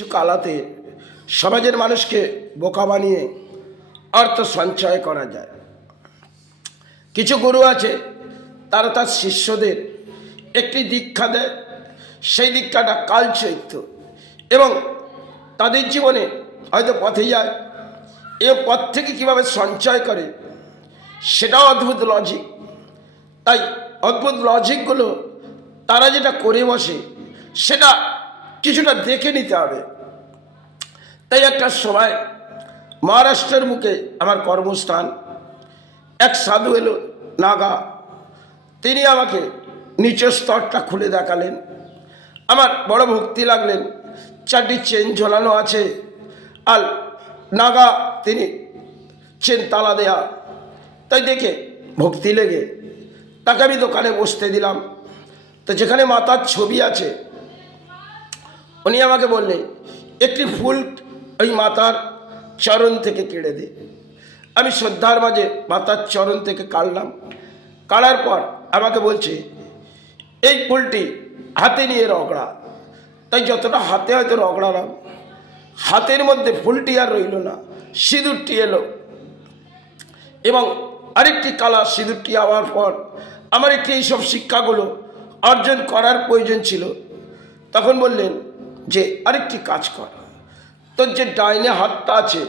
কিছু কালাতে সমাজের মানুষকে বোকা বানিয়ে অর্থ সঞ্চয় করা যায়। কিছু গুরু আছে, তারা তার শিষ্যদের একটি দীক্ষা দেয়, সেই দীক্ষাটা কালচৈত্য, এবং তাদের জীবনে হয়তো পথে যায়, এ পথ থেকে কীভাবে সঞ্চয় করে সেটাও অদ্ভুত লজিক। তাই অদ্ভুত লজিকগুলো তারা যেটা করে বসে সেটা কিছুটা দেখে নিতে হবে। তাই একটা সময় মহারাষ্ট্রের মুখে আমার কর্মস্থান, এক সাধু এলো, নাগা। তিনি আমাকে নিচের স্তরটা খুলে দেখালেন, আমার বড় ভক্তি লাগলেন। চারটি চেন ঝোলানো আছে, আর নাগা তিনি চেন তালা দেয়া। তাই দেখে ভক্তি লেগে তাকে আমি দোকানে বসতে দিলাম। তো যেখানে মাতার ছবি আছে, উনি আমাকে বললেন একটি ফুল ওই মাতার চরণ থেকে কেড়ে দে। আমি শ্রদ্ধার মাঝে মাতার চরণ থেকে কাটলাম। কাটার পর আমাকে বলছে এই ফুলটি হাতে নিয়ে রগড়া। তাই যতটা হাতে হয়তো রগড়ালাম, হাতের মধ্যে ফুলটি আর রইল না, সিঁদুরটি এলো। এবং আরেকটি কালা সিঁদুরটি হওয়ার পর আমার একটি এইসব শিক্ষাগুলো অর্জন করার প্রয়োজন ছিল। তখন বললেন যে আরেকটি কাজ কর, তোর যে ডাইনে হাতটা আছে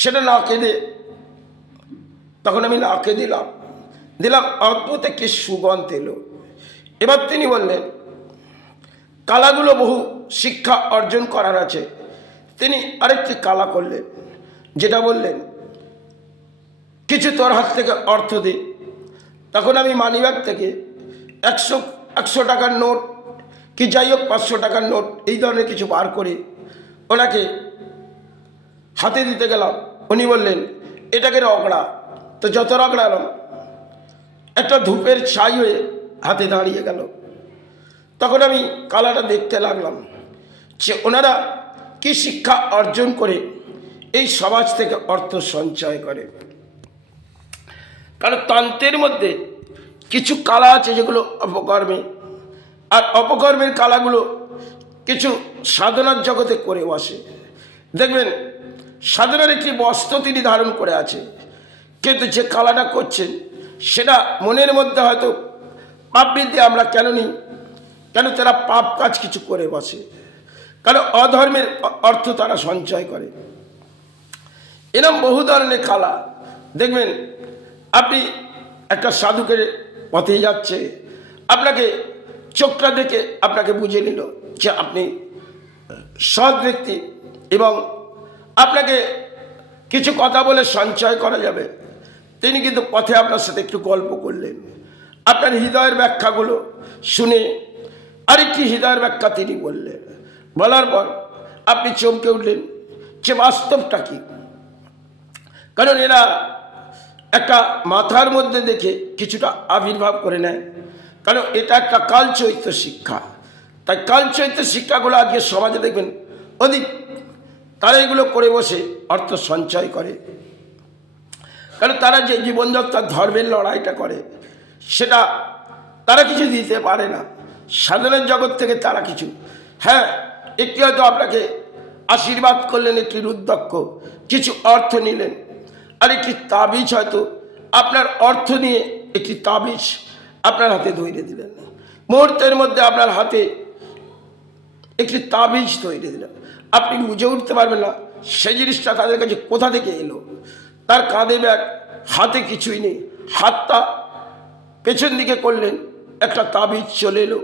সেটা নাকে দে। তখন আমি নাকে দিলাম, অদ্ভুত একটি সুগন্ধ এলো। এবার তিনি বললেন কালাগুলো বহু শিক্ষা অর্জন করার আছে। তিনি আরেকটি কালা করলেন, যেটা বললেন কিছু তোর হাত থেকে অর্থ দে। তখন আমি মানিব্যাগ থেকে 100 টাকার নোট কি যাই হোক 500 টাকার নোট এই ধরনের কিছু বার করে ওনাকে হাতে দিতে গেলাম। উনি বললেন এটাকে রগড়া। তো যত রগড়ালাম একটা ধূপের ছাই হয়ে হাতে দাঁড়িয়ে গেল। তখন আমি কালাটা দেখতে লাগলাম যে ওনারা কি শিক্ষা অর্জন করে এই সমাজ থেকে অর্থ সঞ্চয় করে। কারণ তন্ত্রের মধ্যে কিছু কালা আছে যেগুলো অপকর্মে, আর অপকর্মের কালাগুলো কিছু সাধনার জগতে করে বসে। দেখবেন সাধনার একটি বস্ত্র তিনি ধারণ করে আছে, কিন্তু যে কালাটা করছেন সেটা মনের মধ্যে হয়তো পাপ বৃদ্ধি আমরা কেন নিই, কেন তারা পাপ কাজ কিছু করে বসে, কারণ অধর্মের অর্থ তারা সঞ্চয় করে। এরকম বহু ধরনের কালা দেখবেন। আপনি একটা সাধুকে পথে যাচ্ছে, আপনাকে চোখটা দেখে আপনাকে বুঝে নিল যে আপনি সৎ ব্যক্তি, এবং আপনাকে কিছু কথা বলে সঞ্চয় করা যাবে। তিনি কিন্তু পথে আপনার সাথে একটু গল্প করলেন, আপনার হৃদয়ের ব্যাখ্যাগুলো শুনে আরেকটি হৃদয়ের ব্যাখ্যা তিনি বললেন। বলার পর আপনি চমকে উঠলেন যে বাস্তবটা কি। কারণ এরা একটা মাথার মধ্যে দেখে কিছুটা আবির্ভাব করে নেয়, কারণ এটা একটা কালচৈত্য শিক্ষা। তাই কালচৈত্য শিক্ষাগুলো আজকে সমাজে দেখবেন অধিক, তারা এগুলো করে বসে অর্থ সঞ্চয় করে। কারণ তারা যে জীবনযাত্রার ধর্মের লড়াইটা করে সেটা তারা কিছু দিতে পারে না সাধারণ জগৎ থেকে। তারা কিছু, হ্যাঁ, একটি হয়তো আপনাকে আশীর্বাদ করলেন, একটি রুদ্রাক্ষ, কিছু অর্থ নিলেন, আর একটি তাবিজ হয়তো আপনার অর্থ নিয়ে একটি তাবিজ আপনার হাতে ধরে দিলেন। মুহূর্তের মধ্যে আপনার হাতে একটি তাবিজ তৈরি দিলেন, আপনি বুঝে উঠতে পারবেন না সেই জিনিসটা তাদের কাছে কোথা থেকে এলো। তার কাঁধে ব্যাগ, হাতে কিছুই নেই, হাতটা পেছন দিকে করলেন, একটা তাবিজ চলে এলো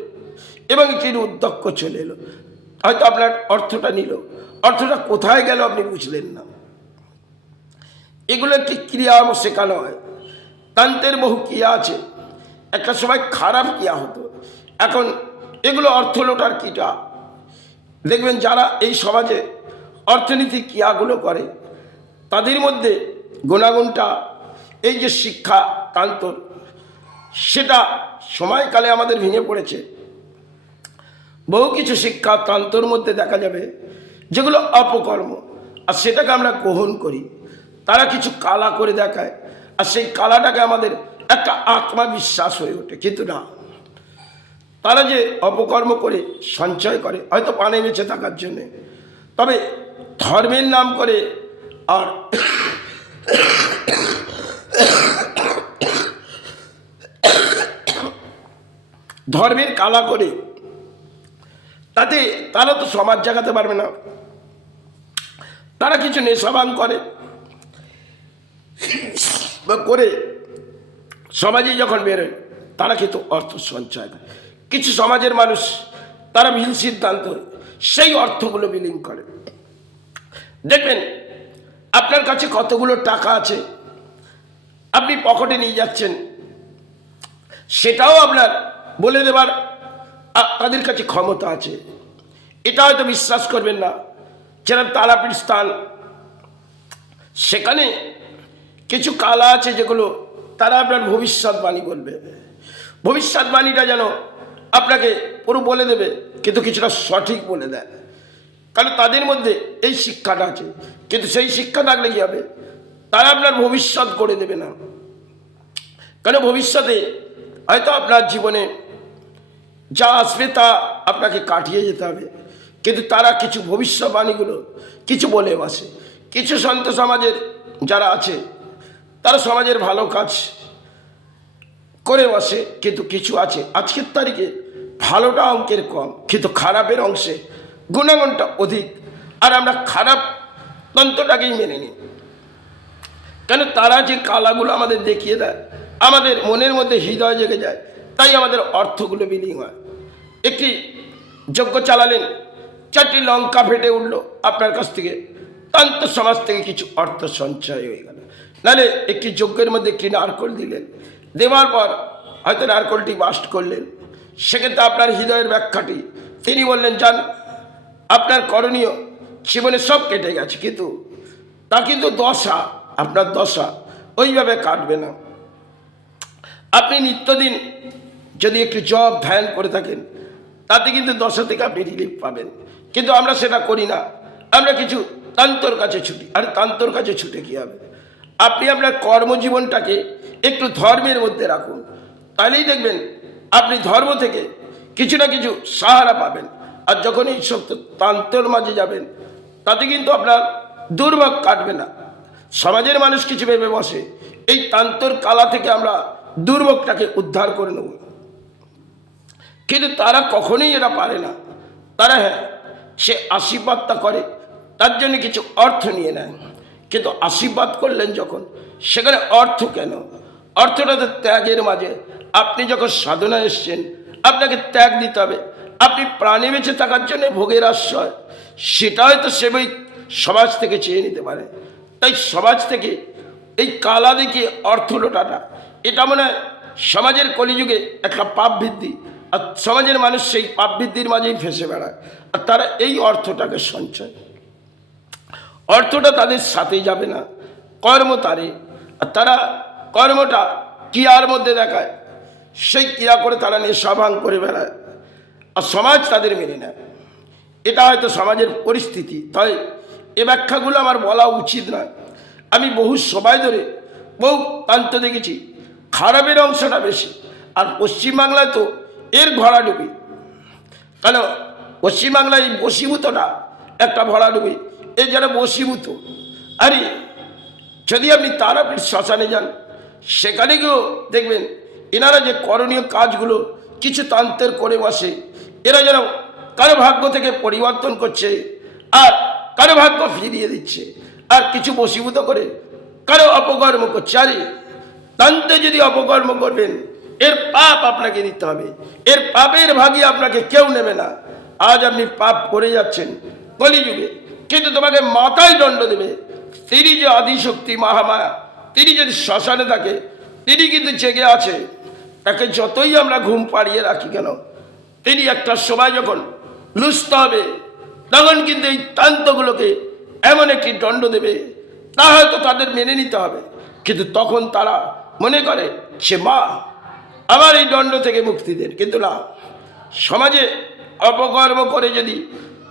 এবং একটি রুদ্রাক্ষ চলে এলো। হয়তো আপনার অর্থটা নিল, অর্থটা কোথায় গেল আপনি বুঝলেন না। এগুলো একটি ক্রিয়া শেখানো হয়। তন্ত্রের বহু ক্রিয়া আছে, একটা সময় খারাপ ক্রিয়া হতো, এখন এগুলো অর্থ লোটার ক্রিয়া। দেখবেন যারা এই সমাজে অর্থনীতির ক্রিয়াগুলো করে তাদের মধ্যে গুণাগুণটা, এই যে শিক্ষা তন্ত্র, সেটা সময়কালে আমাদের ভেঙে পড়েছে। বহু কিছু শিক্ষা তন্ত্রের মধ্যে দেখা যাবে যেগুলো অপকর্ম, আর সেটাকে আমরা গ্রহণ করি। তারা কিছু কালা করে দেখায়, আর সেই কালাটাকে আমাদের একটা আত্মবিশ্বাস হয়ে ওঠে। কিন্তু না, তারা যে অপকর্ম করে সঞ্চয় করে হয়তো পানে বেঁচে থাকার জন্যে, তবে ধর্মের নাম করে আর ধর্মের কালা করে তাতে তারা তো সমাজ জাগাতে পারবে না। তারা কিছু নেশাবান করে বা করে সমাজে যখন বেরোয় তারা কিন্তু অর্থ সঞ্চয় করে। কিছু সমাজের মানুষ তারা ভুল সিদ্ধান্ত সেই অর্থগুলো বিলীন করে। দেখবেন আপনার কাছে কতগুলো টাকা আছে, আপনি পকেটে নিয়ে যাচ্ছেন, সেটাও আপনার বলে দেবার তাদের কাছে ক্ষমতা আছে। এটা হয়তো বিশ্বাস করবেন না, যেরকম তারাপীঠ স্থান, সেখানে কিছু কালা আছে যেগুলো তারা আপনার ভবিষ্যৎবাণী বলবে। ভবিষ্যৎবাণীটা যেন আপনাকে পুরো বলে দেবে, কিন্তু কিছুটা সঠিক বলে দেয়, কারণ তাদের মধ্যে এই শিক্ষাটা আছে। কিন্তু সেই শিক্ষা থাকলে কী হবে, তারা আপনার ভবিষ্যৎ করে দেবে না। কারণ ভবিষ্যতে হয়তো আপনার জীবনে যা আসবে তা আপনাকে কাটিয়ে যেতে হবে, কিন্তু তারা কিছু ভবিষ্যৎবাণীগুলো কিছু বলে বসে। কিছু সন্ত সমাজের যারা আছে তারা সমাজের ভালো কাজ করে বসে, কিন্তু কিছু আছে আজকের তারিখে ভালোটা অঙ্কের কম, কিন্তু খারাপের অংশে গুণাগুণটা অধিক। আর আমরা খারাপ তন্ত্রটাকেই মেনে নিই, কেন তারা যে কালাগুলো আমাদের দেখিয়ে দেয়, আমাদের মনের মধ্যে হৃদয় জেগে যায়, তাই আমাদের অর্থগুলো বিলীন হয়। একটি যজ্ঞ চালালেন, 4টি লঙ্কা ফেটে উঠলো আপনার কাছ থেকে, তন্ত্র সমাজ থেকে কিছু অর্থ সঞ্চয় হয়ে গেল। নাহলে একটি যজ্ঞের মধ্যে একটি নারকল দিলেন, দেওয়ার পর হয়তো নারকলটি বাস্ট করলেন, সেক্ষেত্রে আপনার হৃদয়ের ব্যাখ্যাটি তিনি বললেন, যান আপনার করণীয় জীবনে সব কেটে গেছে, কিন্তু তা কিন্তু দশা, আপনার দশা ওইভাবে কাটবে না। আপনি নিত্যদিন যদি একটু জপ ধ্যান করে থাকেন, তাতে কিন্তু দশা থেকে আপনি রিলিফ পাবেন, কিন্তু আমরা সেটা করি না। আমরা কিছু তন্ত্রর কাছে ছুটি। আর তন্ত্রর কাছে ছুটে কী হবে? আপনি আপনার কর্মজীবনটাকে একটু ধর্মের মধ্যে রাখুন, তাহলেই দেখবেন আপনি ধর্ম থেকে কিছু না কিছু সাহারা পাবেন। আর যখন এই সব তন্ত্রর মাঝে যাবেন, তাতে কিন্তু আপনার দুর্ভোগ কাটবে না। সমাজের মানুষ কিছু ভেবে বসে এই তন্ত্রর কালা থেকে আমরা দুর্ভোগটাকে উদ্ধার করে নেব, কিন্তু তারা কখনোই এটা পারে না। তারা হ্যাঁ, সে আশীর্বাদটা করে, তার জন্য কিছু অর্থ নিয়ে নেয়, কিন্তু আশীর্বাদ করলেন যখন, সেখানে অর্থ কেন? অর্থটা তো ত্যাগের মাঝে। আপনি যখন সাধনা এসছেন, আপনাকে ত্যাগ দিতে হবে। আপনি প্রাণে বেঁচে থাকার জন্য ভোগের আশ্রয়, সেটা হয়তো সেবই সমাজ থেকে চেয়ে নিতে পারে। তাই সমাজ থেকে এই কালা দেখিয়ে অর্থ লোটাটা, এটা মনে হয় সমাজের কলিযুগে একটা পাপ বৃদ্ধি। আর সমাজের মানুষ সেই পাপ বৃদ্ধির মাঝেই ফেসে বেড়ায়, আর তারা এই অর্থটাকে সঞ্চয়, অর্থটা তাদের সাথে যাবে না, কর্ম তারে। আর তারা কর্মটা ক্রিয়ার মধ্যে দেখায়, সেই ক্রিয়া করে তারা নেশা ভাঙ করে বেড়ায়, আর সমাজ তাদের মেনে নেয়। এটা হয়তো সমাজের পরিস্থিতি। তাই এ ব্যাখ্যাগুলো আমার বলা উচিত নয়। আমি বহু সবাই ধরে বহু প্রান্ত দেখেছি, খারাপের অংশটা বেশি। আর পশ্চিমবাংলায় তো এর ভরাডুবি, কেন পশ্চিমবাংলায় এই বশীভূতটা একটা ভরাডুবি। এ যারা বশীভূত, আরে যদি আপনি তারাপীঠ শ্মশানে যান, সেখানে গিয়েও দেখবেন এনারা যে করণীয় কাজগুলো কিছু তন্ত্রের করে বসে, এরা যেন কারো ভাগ্য থেকে পরিবর্তন করছে আর কারো ভাগ্য ফিরিয়ে দিচ্ছে, আর কিছু বশীভূত করে কারো অপকর্ম করছে। আরে তন্ত্রে যদি অপকর্ম করবেন, এর পাপ আপনাকে নিতে হবে, এর পাপের ভাগী আপনাকে কেউ নেবে না। আজ আপনি পাপ করে যাচ্ছেন কলিযুগে, কিন্তু তোমাকে মাথায় দণ্ড দেবে তিনি যে আদিশক্তি মহামায়া। তিনি যদি শ্মশানে থাকে, তিনি কিন্তু জেগে আছে। তাকে যতই আমরা ঘুম পাড়িয়ে রাখি কেন, তিনি একটা সময় যখন লুচতে হবে, তখন কিন্তু এই তন্ত্রগুলোকে এমন একটি দণ্ড দেবে, তা হয়তো তাদের মেনে নিতে হবে, কিন্তু তখন তারা মনে করে সে মা, আমার এই দণ্ড থেকে মুক্তি দেন। কিন্তু না, সমাজে অপকর্ম করে যদি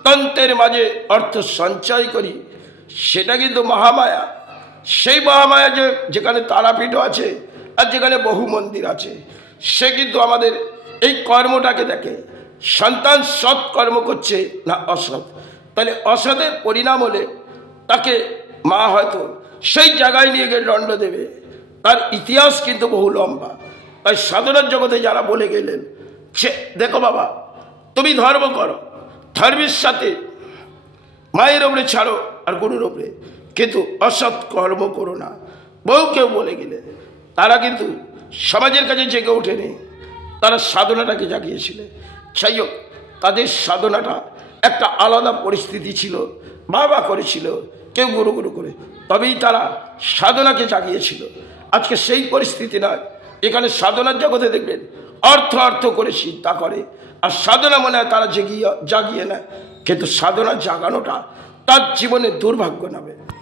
তন্ত্রের মাঝে অর্থ সঞ্চয় করি, সেটা কিন্তু মহামায়া। সেই মহামায়া যেখানে তারাপীঠ আছে আর যেখানে বহু মন্দির আছে, সে কিন্তু আমাদের এই কর্মটাকে দেখে, সন্তান সৎ কর্ম করছে না অসৎ। তাহলে অসতের পরিণাম হলে তাকে মা হয়তো সেই জায়গায় নিয়ে গিয়ে দণ্ড দেবে। তার ইতিহাস কিন্তু বহু লম্বা। তাই সাধনার জগতে যারা বলে গেলেন, সে দেখো বাবা, তুমি ধর্ম করো, ধর্মের সাথে মায়ের ওপরে ছাড়ো আর গুরুর ওপরে, কিন্তু অসৎ কর্ম করো না। বহু কেউ বলে গেলে তারা কিন্তু সমাজের কাছে জেগে ওঠেনি, তারা সাধনাটাকে জাগিয়েছিলেন। যাই হোক, তাদের সাধনাটা একটা আলাদা পরিস্থিতি ছিল, বাবা করেছিল, কেউ গুরু গুরু করে, তবেই তারা সাধনাকে জাগিয়েছিল। আজকে সেই পরিস্থিতি নয়। এখানে সাধনার জগতে দেখবেন অর্থ অর্থ করে চিন্তা করে, আর সাধনা মনে হয় তারা জাগিয়ে নেয়, কিন্তু সাধনা জাগানোটা তার জীবনে দুর্ভাগ্য নামে।